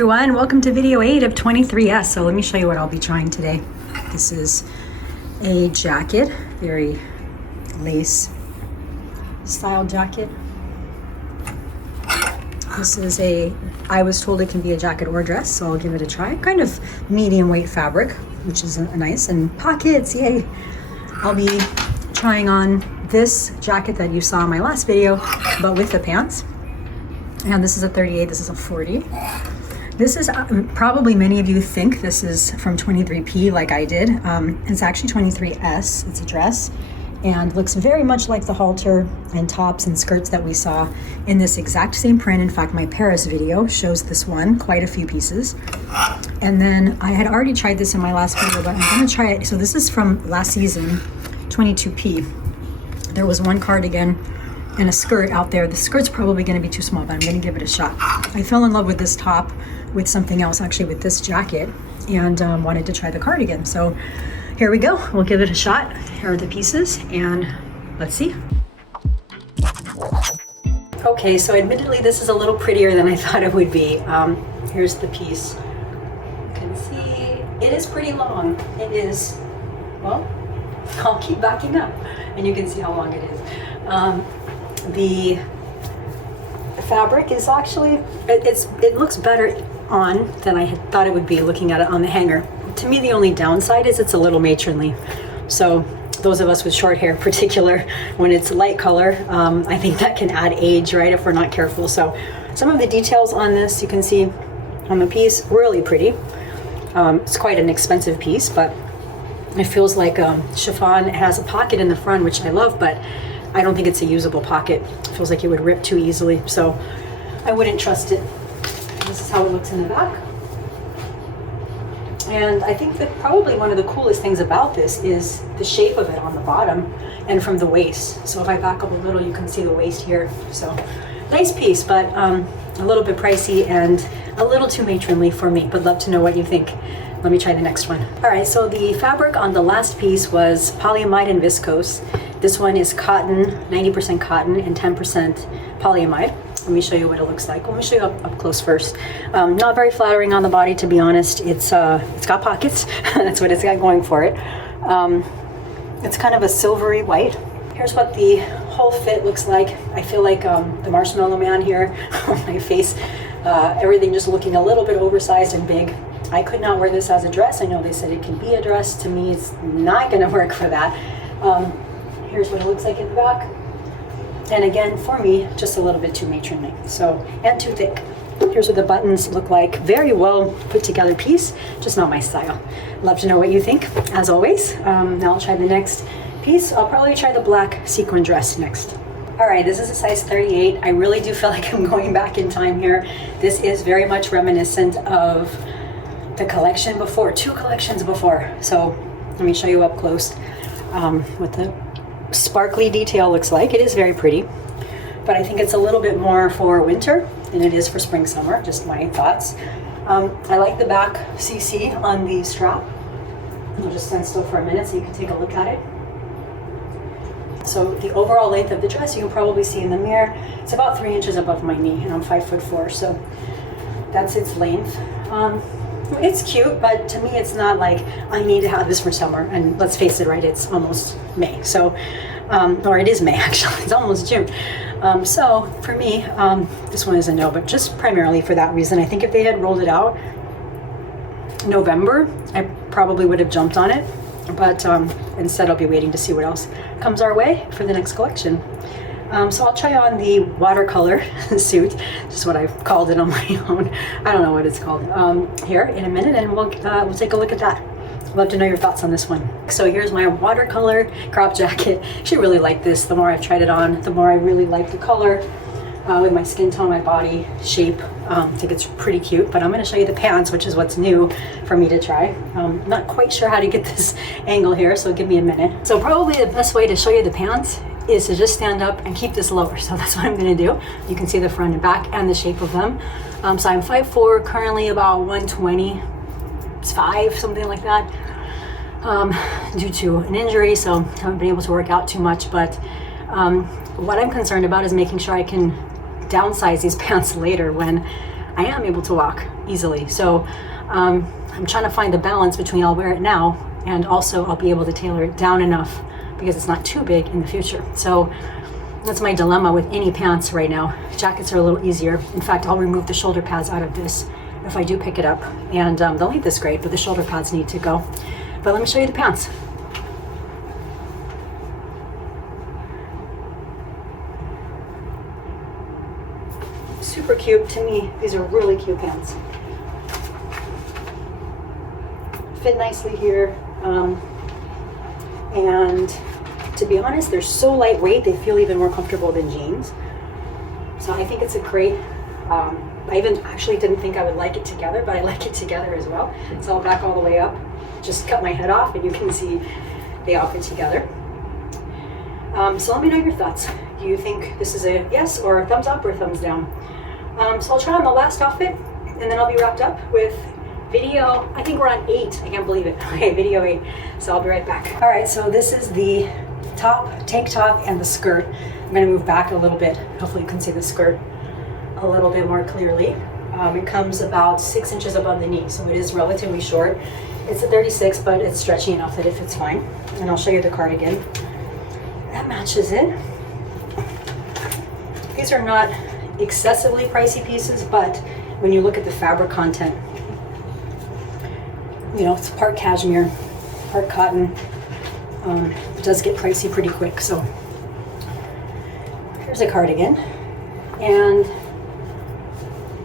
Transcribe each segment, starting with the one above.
Everyone, welcome to video 8 of 23S. So let me show you what I'll be trying today. This is a jacket, very lace style jacket. This is I was told it can be a jacket or dress, so I'll give it a try. Kind of medium weight fabric, which is nice, and pockets, yay. I'll be trying on this jacket that you saw in my last video, but with the pants. And this is a 38, this is a 40. This is probably many of you think this is from 23P like I did. It's actually 23S, it's a dress, and looks very much like the halter and tops and skirts that we saw in this exact same print. In fact, my Paris video shows this one, quite a few pieces. And then I had already tried this in my last video, but I'm gonna try it. So this is from last season, 22P. There was one cardigan and a skirt out there. The skirt's probably gonna be too small, but I'm gonna give it a shot. I fell in love with this top with something else, actually with this jacket, and wanted to try the cardigan. So here we go, we'll give it a shot. Here are the pieces, and let's see. Okay, so admittedly this is a little prettier than I thought it would be. Here's the piece. You can see it is pretty long. It is, well, I'll keep backing up and you can see how long it is. The fabric is actually, it looks better on than I had thought it would be looking at it on the hanger. To me, the only downside is it's a little matronly. So those of us with short hair in particular, when it's light color, I think that can add age, right, if we're not careful. So some of the details on this, you can see on the piece, really pretty. It's quite an expensive piece, but it feels like chiffon. It has a pocket in the front, which I love, but I don't think it's a usable pocket. It feels like it would rip too easily, so I wouldn't trust it. This is how it looks in the back. And I think that probably one of the coolest things about this is the shape of it on the bottom and from the waist. So if I back up a little, you can see the waist here. So nice piece, but a little bit pricey and a little too matronly for me, but love to know what you think. Let me try the next one. All right, so the fabric on the last piece was polyamide and viscose. This one is cotton, 90% cotton and 10% polyamide. Let me show you what it looks like. Let me show you up close first. Not very flattering on the body, to be honest. It's got pockets. That's what it's got going for it. It's kind of a silvery white. Here's what the whole fit looks like. I feel like the Marshmallow Man here on my face. Everything just looking a little bit oversized and big. I could not wear this as a dress. I know they said it can be a dress. To me, it's not gonna work for that. Here's what it looks like in the back. And again, for me, just a little bit too matronly, so, and too thick. Here's what the buttons look like. Very well put together piece, just not my style. Love to know what you think, as always. Now I'll try the next piece. I'll probably try the black sequin dress next. All right, this is a size 38. I really do feel like I'm going back in time here. This is very much reminiscent of the collection before, 2 collections before. So let me show you up close what the sparkly detail looks like. It is very pretty, but I think it's a little bit more for winter than it is for spring summer, just my thoughts. I like the back CC on the strap. I'll just stand still for a minute so you can take a look at it. So the overall length of the dress, you can probably see in the mirror, it's about 3 inches above my knee, and I'm 5'4", so that's its length. It's cute, but to me it's not like I need to have this for summer, and let's face it, right, it's almost May, so or it is May actually, it's almost June. So for me, this one is a no, but just primarily for that reason. I think if they had rolled it out November, I probably would have jumped on it, but instead I'll be waiting to see what else comes our way for the next collection. So I'll try on the watercolor suit, just what I've called it on my own. I don't know what it's called, here in a minute, and we'll take a look at that. Love to know your thoughts on this one. So here's my watercolor crop jacket. Actually really like this. The more I've tried it on, the more I really like the color with my skin tone, my body shape. I think it's pretty cute, but I'm gonna show you the pants, which is what's new for me to try. Not quite sure how to get this angle here, so give me a minute. So probably the best way to show you the pants is to just stand up and keep this lower. So that's what I'm gonna do. You can see the front and back and the shape of them. So I'm 5'4", currently about 125, something like that, due to an injury, so haven't been able to work out too much, but what I'm concerned about is making sure I can downsize these pants later when I am able to walk easily. So I'm trying to find the balance between I'll wear it now and also I'll be able to tailor it down enough because it's not too big in the future. So that's my dilemma with any pants right now. Jackets are a little easier. In fact, I'll remove the shoulder pads out of this if I do pick it up. And the length is great, but the shoulder pads need to go. But let me show you the pants. Super cute to me. These are really cute pants. Fit nicely here. And to be honest, they're so lightweight, they feel even more comfortable than jeans. So I think it's a great, I even actually didn't think I would like it together, but I like it together as well. So I'll back all the way up, just cut my head off and you can see they all fit together. So let me know your thoughts. Do you think this is a yes or a thumbs up or a thumbs down? So I'll try on the last outfit and then I'll be wrapped up with video. I think we're on 8, I can't believe it. Okay, video 8, so I'll be right back. All right, so this is the top, tank top, and the skirt. I'm gonna move back a little bit. Hopefully you can see the skirt a little bit more clearly. It comes about 6 inches above the knee, so it is relatively short. It's a 36, but it's stretchy enough that it fits fine. And I'll show you the cardigan. That matches it. These are not excessively pricey pieces, but when you look at the fabric content, you know, it's part cashmere, part cotton. It does get pricey pretty quick. So here's a cardigan, and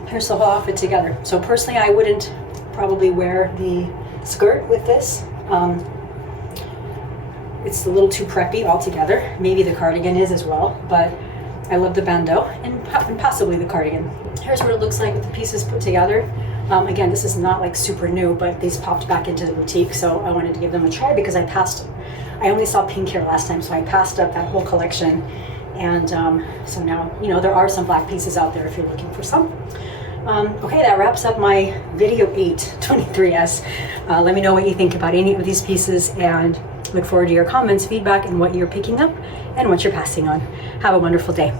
here's the whole outfit together. So personally, I wouldn't probably wear the skirt with this. It's a little too preppy altogether. Maybe the cardigan is as well, but I love the bandeau and possibly the cardigan. Here's what it looks like with the pieces put together. Again, this is not like super new, but these popped back into the boutique, so I wanted to give them a try because I only saw pink here last time, so I passed up that whole collection. And so now, you know, there are some black pieces out there if you're looking for some. Okay, that wraps up my video 8 23S. Let me know what you think about any of these pieces and look forward to your comments, feedback, and what you're picking up and what you're passing on. Have a wonderful day.